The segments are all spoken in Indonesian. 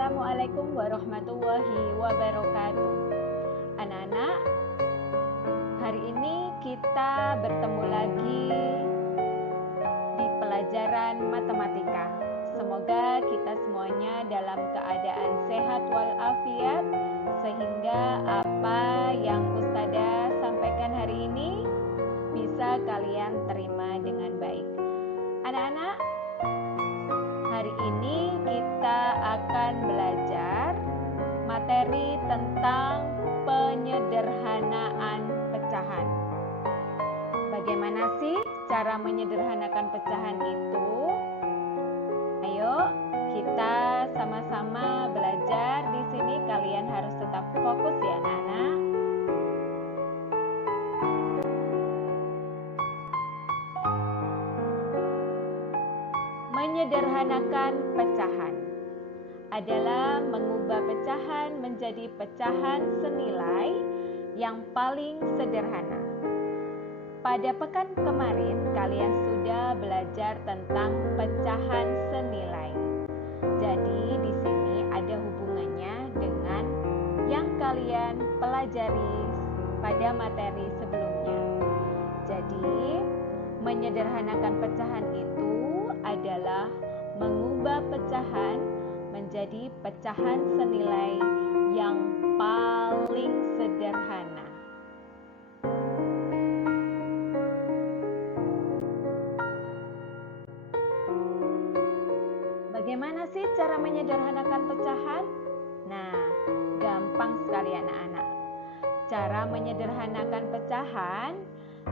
Assalamualaikum warahmatullahi wabarakatuh. Anak-anak, hari ini kita bertemu lagi di pelajaran matematika. Semoga kita semuanya dalam keadaan sehat walafiat, sehingga apa yang Ustazah sampaikan hari ini bisa kalian terima dengan baik. Anak-anak, hari ini kita akan belajar materi tentang penyederhanaan pecahan. Bagaimana sih cara menyederhanakan pecahan itu? Ayo kita sama-sama belajar di sini. Kalian harus tetap fokus ya, anak-anak. Menyederhanakan pecahan adalah mengubah pecahan menjadi pecahan senilai yang paling sederhana. Pada pekan kemarin kalian sudah belajar tentang pecahan senilai. Jadi di sini ada hubungannya dengan yang kalian pelajari pada materi sebelumnya. Jadi menyederhanakan pecahan itu adalah mengubah pecahan menjadi pecahan senilai yang paling sederhana. Bagaimana sih cara menyederhanakan pecahan? Nah, gampang sekali anak-anak. Cara menyederhanakan pecahan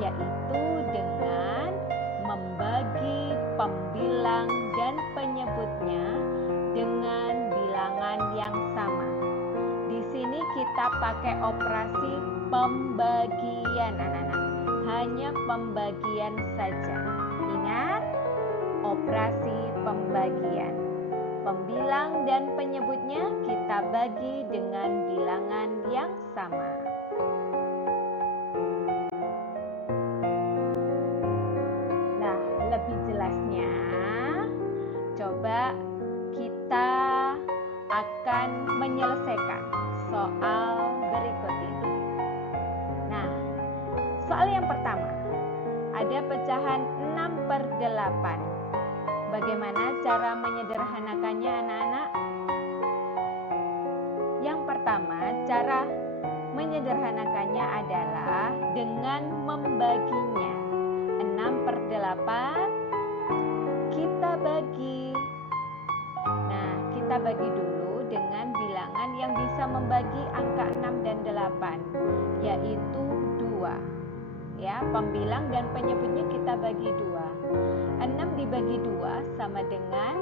yaitu dengan membagi pembilang dan penyebutnya dengan bilangan yang sama. Di sini kita pakai operasi pembagian, anak-anak. Hanya pembagian saja. Ingat, operasi pembagian. Pembilang dan penyebutnya kita bagi dengan bilangan yang sama. Nah, lebih jelasnya, coba kita akan menyelesaikan soal berikut ini. Nah, soal yang pertama, ada pecahan 6/8. Bagaimana cara menyederhanakannya, anak-anak? Yang pertama, cara menyederhanakannya adalah dengan membaginya. 6/8 kita bagi. Nah, kita bagi dulu dengan bilangan yang bisa membagi angka 6 dan 8, yaitu 2. Ya, pembilang dan penyebutnya kita bagi 2. 6 dibagi 2 sama dengan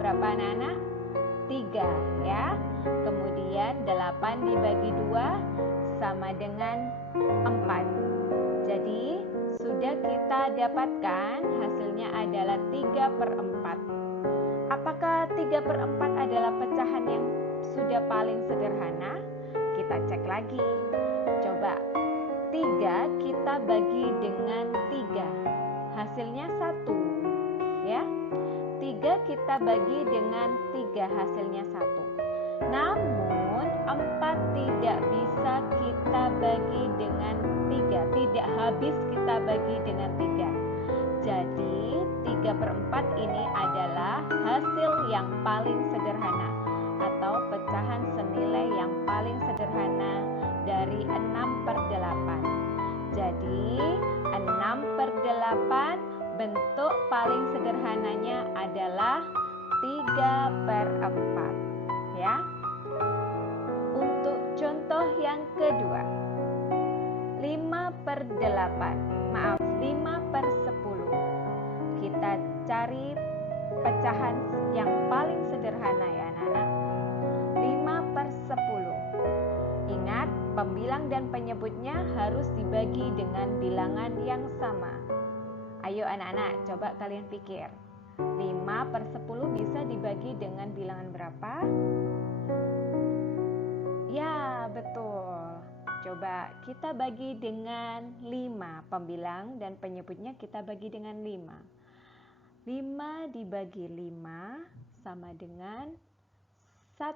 berapa, anak-anak? 3 ya. Kemudian 8 dibagi 2 sama dengan 4. Jadi sudah kita dapatkan hasilnya adalah 3/4. Apakah 3/4 adalah pecahan yang sudah paling sederhana? Kita cek lagi. Coba 3 kita bagi dengan 3. Hasilnya 1. Ya. 3 kita bagi dengan 3, hasilnya 1. Namun 4 tidak bisa kita bagi dengan 3. Tidak habis kita bagi dengan 3. Jadi 3/4 ini adalah hasil yang paling sederhana atau pecahan senilai yang paling sederhana dari 6/8. Jadi 6/8 bentuk paling sederhananya adalah 3/4 ya. Untuk contoh yang kedua, 5/8. Maaf, 5/10. Kita cari pecahan yang paling sederhana ya, anak-anak. 5/10. Ingat, pembilang dan penyebutnya harus dibagi dengan bilangan yang sama. Ayo anak-anak, coba kalian pikir. 5/10 bisa dibagi dengan bilangan berapa? Ya, betul. Coba kita bagi dengan 5. Pembilang dan penyebutnya kita bagi dengan 5. 5 dibagi 5 sama dengan 1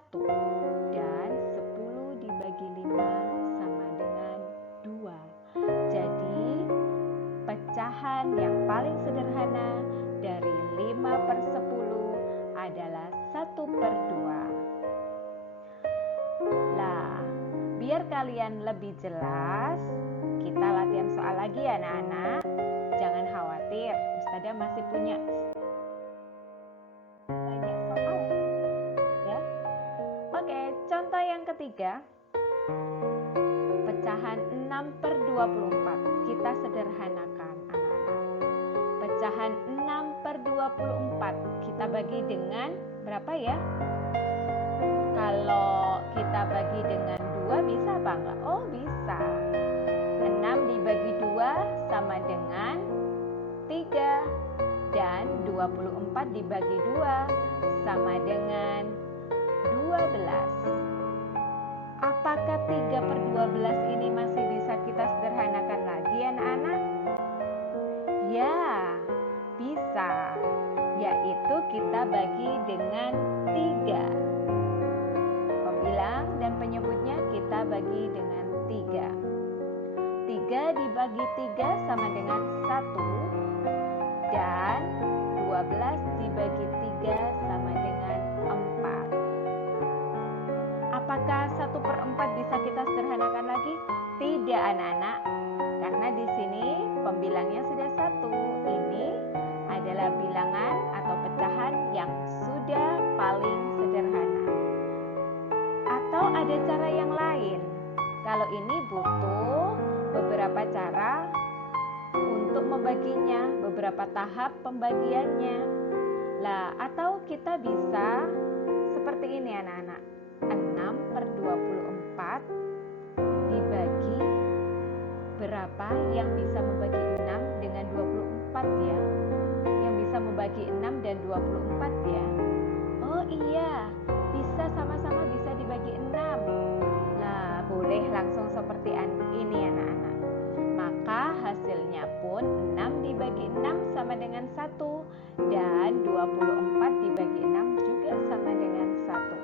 dan 10 dibagi 5 sama dengan 2. Jadi pecahan yang paling sederhana dari 5/10 adalah 1/2. Lah, biar kalian lebih jelas, kita latihan soal lagi ya anak-anak. Jangan khawatir, Ustazah masih punya banyak soal ya. Oke, contoh yang ketiga. Pecahan 6/24. Kita sederhanakan anak-anak. Pecahan 6/24 kita bagi dengan berapa ya? Kalau kita bagi dengan 2 bisa apa enggak? Oh bisa. 6 dibagi 2 sama dengan 3. Dan 24 dibagi 2 sama dengan 12. Apakah 3/12 ini masih bisa kita sederhanakan lagi anak-anak? Ya, bisa. Yaitu kita bagi dengan 3. Pembilang dan penyebutnya kita bagi dengan 3. 3 dibagi 3 sama dengan 1. Dan 12 dibagi 3 sama dengan 4. Apakah 1/4 bisa kita sederhanakan lagi? Tidak anak-anak, karena di sini pembilangnya sudah 1. Ini adalah bilangan atau pecahan yang sudah paling sederhana. Atau ada cara yang lain. Kalau ini butuh beberapa cara untuk membaginya, beberapa tahap pembagiannya. Lah, atau kita bisa seperti ini anak-anak. 6/24 dibagi berapa yang bisa membagi 6 dengan 24 ya? Yang bisa membagi 6 dan 24 ya? Oh iya, bisa sama-sama bisa dibagi 6. Nah, boleh langsung seperti ini anak-anak. Maka hasilnya pun 6 dibagi 6 sama dengan 1. Dan 24 dibagi 6 juga sama dengan 1.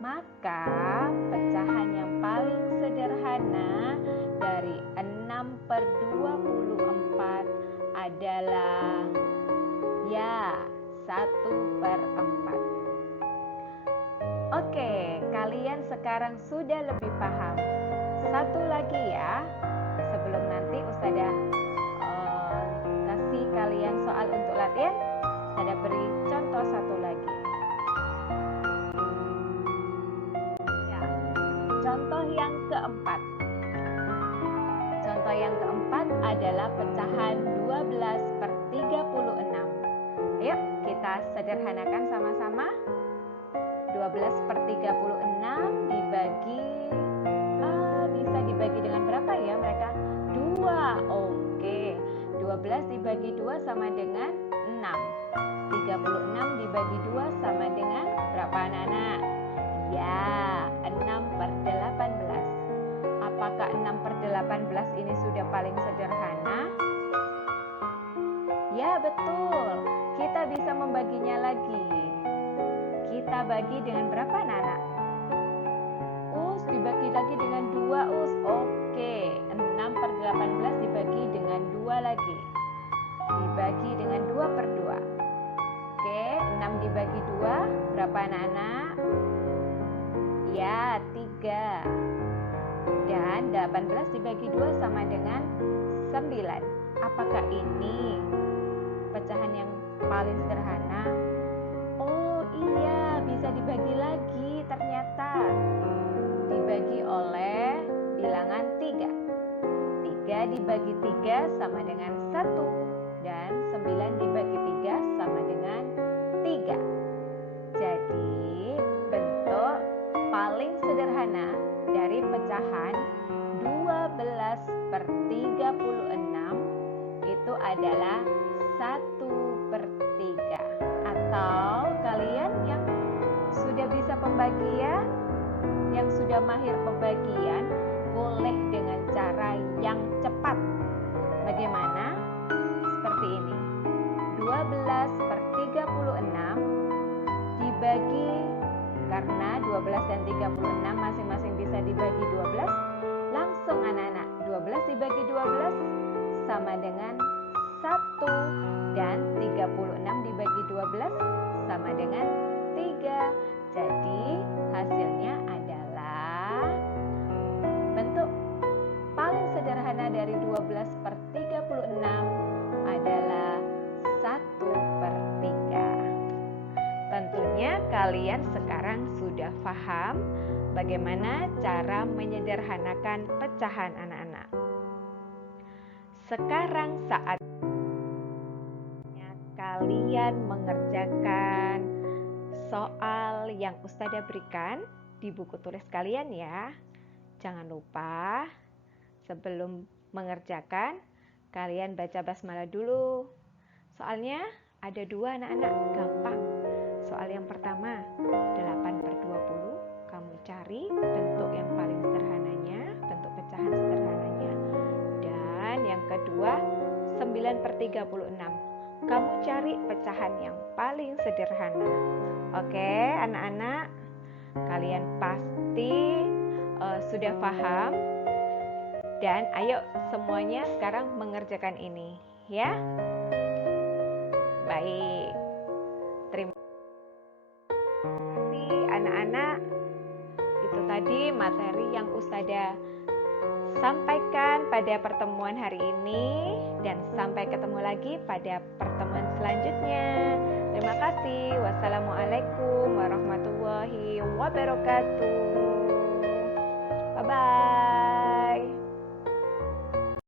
Maka pecahan yang paling sederhana dari 6/24 adalah ya 1/4. Oke, kalian sekarang sudah lebih paham. Satu lagi ya, sebelum nanti Ustazah kasih kalian soal untuk latihan, Ustazah beri contoh satu lagi. Contoh yang keempat. Contoh yang keempat adalah pecahan 12/36. Ayo kita sederhanakan sama-sama. 12/36 dibagi bisa dibagi dengan berapa ya mereka? 2. Oke. 12 dibagi 2 sama dengan 6. 36 dibagi 2 sama dengan berapa anak-anak? Ya, 6/18. Apakah 6/18 ini sudah paling sederhana? Ya, betul. Kita bisa membaginya lagi. Kita bagi dengan berapa anak-anak? Dibagi lagi dengan 2 Oke, 6/18 dibagi dengan 2 lagi. Dibagi dengan 2/2. Oke, 6 dibagi 2 berapa anak-anak? Ya, 3. Dan 18 dibagi 2 sama dengan 9. Apakah ini pecahan yang paling sederhana? Oh iya, bisa dibagi lagi ternyata. Dibagi oleh bilangan 3. 3 dibagi 3 sama dengan 1. Dan 9 dibagi 3 sama dengan 3. Jadi bentuk paling sederhana dari pecahan 12/36 itu adalah 1/3. Atau kalian yang sudah bisa pembagian, yang sudah mahir pembagian, boleh dengan cara yang cepat. Bagaimana? Seperti ini. 12/36 dibagi karena 12 dan 36 masing-masing bisa dibagi 12. Langsung anak-anak, 12 dibagi 12 sama dengan 1 dan 36 dibagi 12 sama dengan 3. Jadi hasilnya adalah bentuk paling sederhana dari 12 per 36 adalah 1/3. Tentunya kalian sekarang sudah paham bagaimana cara menyederhanakan pecahan anak-anak. Sekarang saatnya kalian mengerjakan soal yang Ustadzah berikan di buku tulis kalian ya. Jangan lupa sebelum mengerjakan, kalian baca basmalah dulu. Soalnya ada 2 anak-anak, gampang. Soal yang pertama, 8/20. Kamu cari bentuk yang paling sederhananya, bentuk pecahan sederhananya. Dan yang kedua, 9/36. Kamu cari pecahan yang paling sederhana. Oke, anak-anak, kalian pasti sudah paham. Dan ayo semuanya sekarang mengerjakan ini, ya. Baik. Terima kasih anak-anak. Itu tadi materi yang Ustadzah sampaikan pada pertemuan hari ini, dan sampai ketemu lagi pada pertemuan selanjutnya. Terima kasih. Wassalamualaikum warahmatullahi wabarakatuh. Bye-bye.